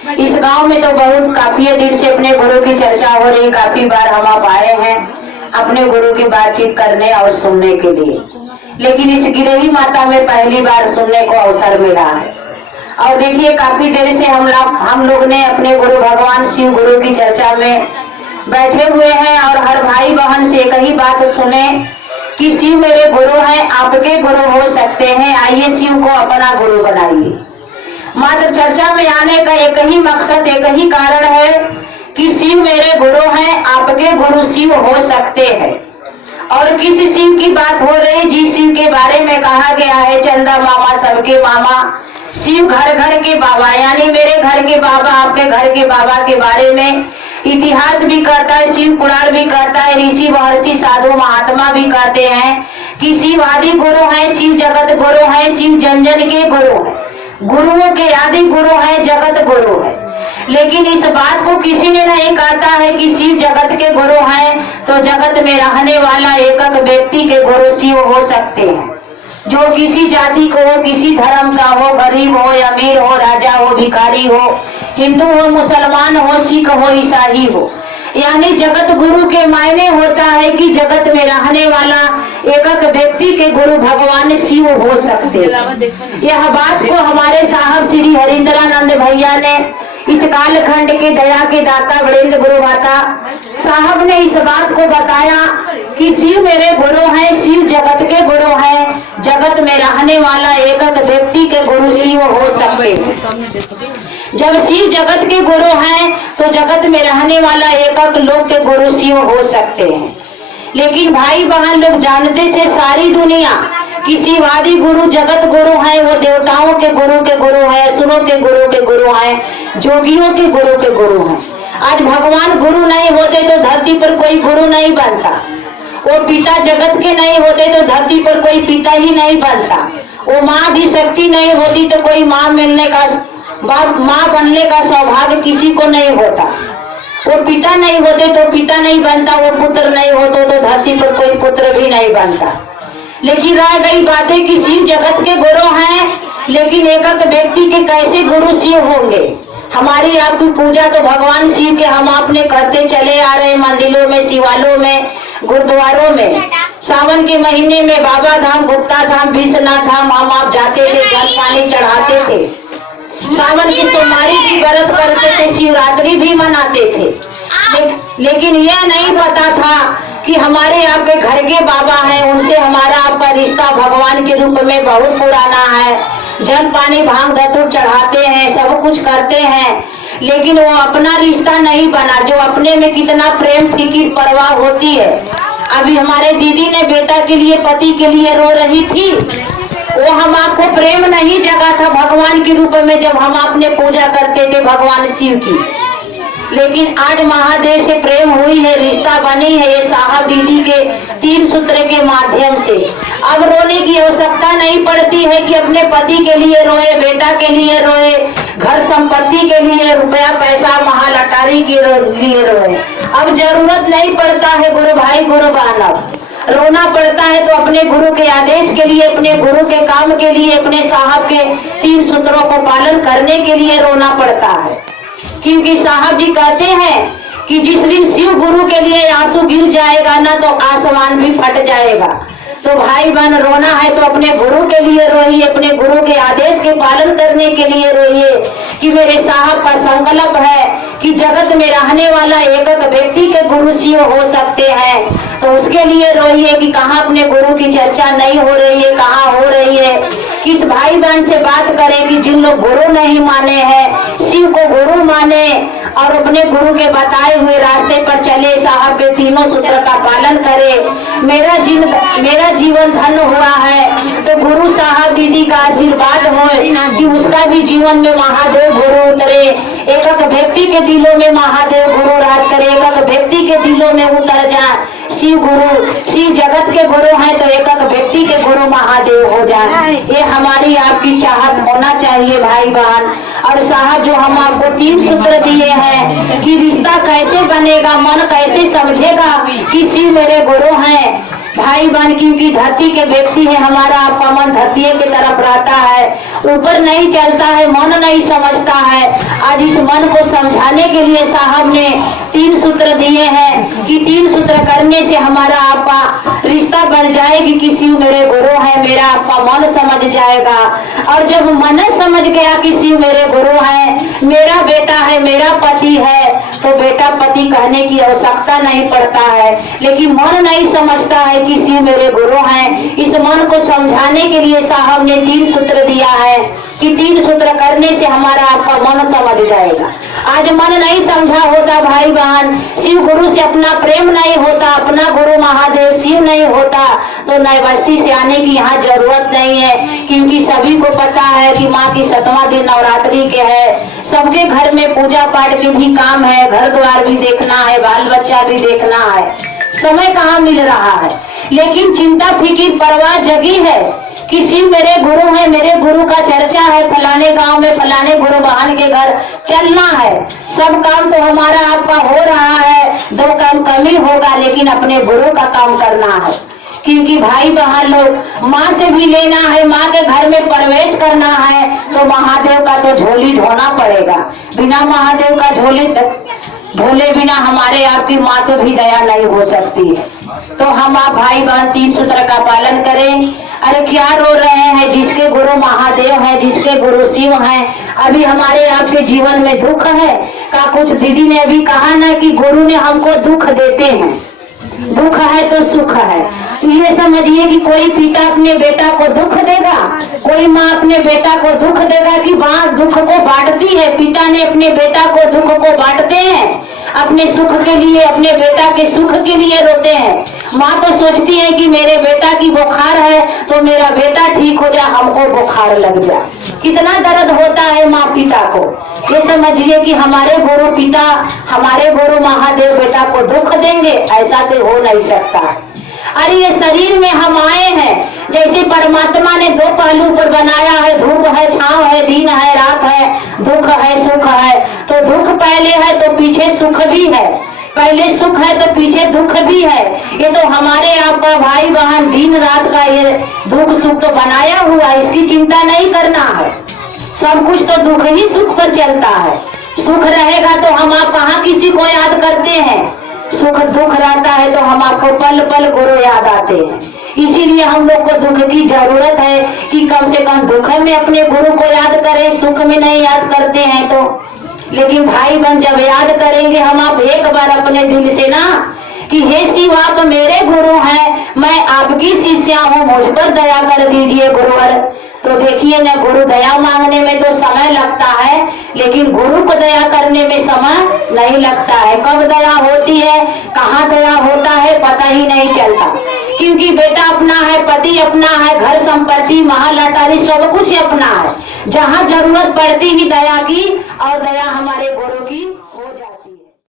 इस गांव में तो बहुत काफी दिन से अपने गुरु की चर्चा हो रही, काफी बार हम आप आए हैं अपने गुरु की बातचीत करने और सुनने के लिए, लेकिन इस गिरही माता में पहली बार सुनने को अवसर मिला है। और देखिए काफी देर से हम लोग ने अपने गुरु भगवान शिव गुरु की चर्चा में बैठे हुए हैं और हर भाई बहन से एक ही बात सुने कि शिव मेरे गुरु हैं, आपके गुरु हो सकते हैं, आइए शिव को अपना गुरु बनाइए। मात्र चर्चा में आने का एक ही मकसद, एक ही कारण है कि शिव मेरे गुरु हैं, आपके गुरु शिव हो सकते हैं। और किस शिव की बात हो रही, जिस शिव के बारे में कहा गया है चंदा मामा सबके मामा, शिव घर घर के बाबा, यानी मेरे घर के बाबा, आपके घर के बाबा के बारे में इतिहास भी कहता है, शिव पुराण भी कहता है, ऋषि महर्षि साधु महात्मा भी कहते हैं कि शिव आदि गुरु हैं, शिव जगत गुरु हैं, शिव जन जन के गुरु हैं, गुरुओं के आदि गुरु हैं, जगत गुरु है। लेकिन इस बात को किसी ने नहीं कहता है कि शिव जगत के गुरु हैं तो जगत में रहने वाला एक एक व्यक्ति के गुरु शिव हो सकते हैं, जो किसी जाति को हो, किसी धर्म का हो, गरीब हो या अमीर हो, राजा हो, भिखारी हो, हिंदू हो, मुसलमान हो, सिख हो, ईसाई हो। यानी जगत गुरु के मायने होता है कि जगत में रहने वाला एक एक व्यक्ति के गुरु भगवान शिव हो सकते। यह बात को हमारे साहब श्री हरिंद्रानंद भैया ने, इस कालखंड के दया के दाता वरेंद्र गुरु माता साहब ने इस बात को बताया कि शिव मेरे गुरु हैं, शिव जगत के गुरु हैं, जगत में रहने वाला एक एक व्यक्ति के गुरु शिव हो सकते हैं। जब शिव जगत के गुरु हैं तो जगत में रहने वाला एक एक लोग के गुरु शिव हो सकते हैं। लेकिन भाई बहन लोग जानते थे सारी दुनिया कि शिवादि गुरु जगत गुरु हैं, वो देवताओं के गुरु हैं, असुरों के गुरु हैं, जोगियों के गुरु हैं। आज भगवान गुरु नहीं होते तो धरती पर कोई गुरु नहीं बनता, वो पिता जगत के नहीं होते तो धरती पर कोई पिता ही नहीं बनता, वो माँ की शक्ति नहीं होती तो कोई माँ बनने का सौभाग्य किसी को नहीं होता, वो पिता नहीं होते तो पिता नहीं बनता, वो पुत्र नहीं होते तो धरती पर कोई पुत्र भी नहीं बनता। लेकिन रह गई बातें कि शिव जगत के गुरु हैं, लेकिन एक एक व्यक्ति के कैसे गुरु शिव होंगे। हमारी आपकी पूजा तो भगवान शिव के हम आपने करते चले आ रहे, मंदिरों में, शिवालयों में, गुरुद्वारों में। सावन के महीने में बाबा धाम, गुप्ता धाम, विश्वनाथ धाम हम आप जाते थे, जल पानी चढ़ाते थे, सावन की सोमवारी की व्रत करते थे, शिवरात्रि भी मनाते थे। लेकिन यह नहीं पता था कि हमारे आपके घर के बाबा हैं, उनसे हमारा आपका रिश्ता भगवान के रूप में बहुत पुराना है। जल पानी भांग धतूर चढ़ाते हैं, सब कुछ करते हैं, लेकिन वो अपना रिश्ता नहीं बना, जो अपने में कितना प्रेम फिक्र परवाह होती है। अभी हमारे दीदी ने बेटा के लिए, पति के लिए रो रही थी, वो हम आपको प्रेम नहीं जगा था भगवान के रूप में जब हम आपने पूजा करते थे भगवान शिव की। लेकिन आज महादेव से प्रेम हुई है, रिश्ता बनी है, ये साहब दीदी के 3 सूत्र के माध्यम से। अब रोने की आवश्यकता नहीं पड़ती है कि अपने पति के लिए रोए, बेटा के लिए रोए, घर संपत्ति के लिए, रुपया पैसा महाल अटारी के लिए रोए। अब जरूरत नहीं पड़ता है गुरु भाई गुरु बालक, रोना पड़ता है तो अपने गुरु के आदेश के लिए, अपने गुरु के काम के लिए, अपने साहब के 3 सूत्रों को पालन करने के लिए रोना पड़ता है। क्योंकि साहब जी कहते हैं कि जिस दिन शिव गुरु के लिए आंसू गिर जाएगा ना तो आसमान भी फट जाएगा। तो भाई बहन रोना है तो अपने गुरु के लिए रोइए, अपने गुरु के आदेश के पालन करने के लिए रोइए कि मेरे साहब का संकल्प है कि जगत में रहने वाला एक एक व्यक्ति के गुरु शिव हो सकते हैं। तो उसके लिए रोइए कि कहाँ अपने गुरु की चर्चा नहीं हो रही है, कहाँ हो रही है। किस भाई बहन से बात करें कि जिन लोग गुरु नहीं माने हैं, शिव को गुरु माने और अपने गुरु के बताए हुए रास्ते पर चले, साहब के 3 सूत्र का पालन करे। मेरा जीवन धन्य हुआ है तो गुरु साहब दीदी का आशीर्वाद हो कि उसका भी जीवन में महादेव गुरु उतरे, एक एक व्यक्ति के दिलों में महादेव गुरु राज करे, एक एक व्यक्ति के दिलों में उतर जाए शिव गुरु। शिव जगत के गुरु हैं तो एक एक व्यक्ति के गुरु महादेव हो जाए, ये हमारी आपकी चाहत होना चाहिए भाई बहन। और साहब जो हम आपको 3 सूत्र दिए हैं कि रिश्ता कैसे बनेगा, मन कैसे समझेगा कि शिव मेरे गुरु हैं भाई बहन, क्योंकि धरती के व्यक्ति है, हमारा आपका मन धरती की तरफ रहता है, ऊपर नहीं चलता है, मन नहीं समझता है। आज आज इस मन को समझाने के लिए साहब ने 3 सूत्र दिए हैं कि 3 सूत्र करने से हमारा आपका रिश्ता बन जाएगी कि शिव मेरे गुरु है, मेरा आपका मन समझ जाएगा। और जब मन समझ गया कि शिव मेरे गुरु है, मेरा बेटा है, मेरा पति है, तो बेटा पति कहने की आवश्यकता नहीं पड़ता है। लेकिन मन नहीं समझता है कि शिव मेरे गुरु हैं। इस मन को समझाने के लिए साहब ने 3 सूत्र दिया है कि 3 सूत्र करने से हमारा आपका मन समझ जाएगा। आज मन नहीं समझा होता भाई बहन, शिव गुरु से अपना प्रेम नहीं होता, अपना गुरु महादेव शिव नहीं होता, तो नए बस्ती से आने की यहाँ जरूरत नहीं है। क्योंकि सभी को पता है कि माँ की 7वां दिन नवरात्रि के है, सबके घर में पूजा पाठ के भी काम है, घर द्वार भी देखना है, बाल बच्चा भी देखना है, समय कहाँ मिल रहा है। लेकिन चिंता फिक्र परवाह जगी है कि शिव मेरे गुरु है, मेरे गुरु का चर्चा है, फलाने गांव में फलाने गुरु बहन के घर चलना है, सब काम तो हमारा आपका हो रहा है, 2 काम कमी होगा, लेकिन अपने गुरु का काम करना है। क्योंकि भाई बहन लोग माँ से भी लेना है, माँ के घर में प्रवेश करना है, तो महादेव का तो झोली ढोना पड़ेगा। बिना महादेव का झोली ढोले बिना हमारे आपकी माँ तो भी दया नहीं हो सकती है। तो हम आप भाई बहन 3 सूत्र का पालन करें। अरे क्या रो रहे हैं, जिसके गुरु महादेव है, जिसके गुरु शिव हैं, अभी हमारे आपके जीवन में दुख है का? कुछ दीदी ने अभी कहा ना कि गुरु ने हमको दुख देते हैं, दुख है तो सुख है। ये समझिए कि कोई पिता अपने बेटा को दुख देगा, कोई माँ अपने बेटा को दुख देगा कि माँ दुख को बांटती है, पिता ने अपने बेटा को दुख को बांटते हैं, अपने सुख के लिए, अपने बेटा के सुख के लिए रोते हैं। माँ तो सोचती है कि मेरे बेटा की बुखार है तो मेरा बेटा ठीक हो जाए, हमको बुखार लग जाए। कितना दर्द होता है माँ पिता को। ये समझिए कि हमारे गुरु पिता, हमारे गुरु महादेव बेटा को दुख देंगे, ऐसा तो हो नहीं सकता। अरे ये शरीर में हम आए हैं, जैसे परमात्मा ने 2 पहलू पर बनाया है, धूप है, छांव है, दिन है, रात है, दुख है, सुख है। तो दुख पहले है तो पीछे सुख भी है, पहले सुख है तो पीछे दुख भी है। ये तो हमारे आपका भाई बहन दिन रात का ये दुख सुख तो बनाया हुआ, इसकी चिंता नहीं करना है। सब कुछ तो दुख ही सुख पर चलता है। सुख रहेगा तो हम आप कहाँ किसी को याद करते हैं, सुख दुख रहता है तो हम आपको पल पल गुरु याद आते हैं। इसीलिए हम लोग को दुख की जरूरत है कि कम से कम दुख में अपने गुरु को याद करें, सुख में नहीं याद करते हैं तो। लेकिन भाई बहन जब याद करेंगे हम आप एक बार अपने दिल से ना कि हे शिव आप मेरे गुरु हैं, मैं आपकी शिष्या हूँ, मुझ पर दया कर दीजिए गुरुवर। तो देखिए ना, गुरु दया मांगने में तो समय लगता है, लेकिन गुरु को दया करने में समय नहीं लगता है। कब दया होती है, कहाँ दया होता है, पता ही नहीं चलता। क्योंकि बेटा अपना है, पति अपना है, घर संपत्ति महल अटारी सब कुछ अपना है। जहाँ जरूरत पड़ती ही दया की, और दया हमारे गुरु की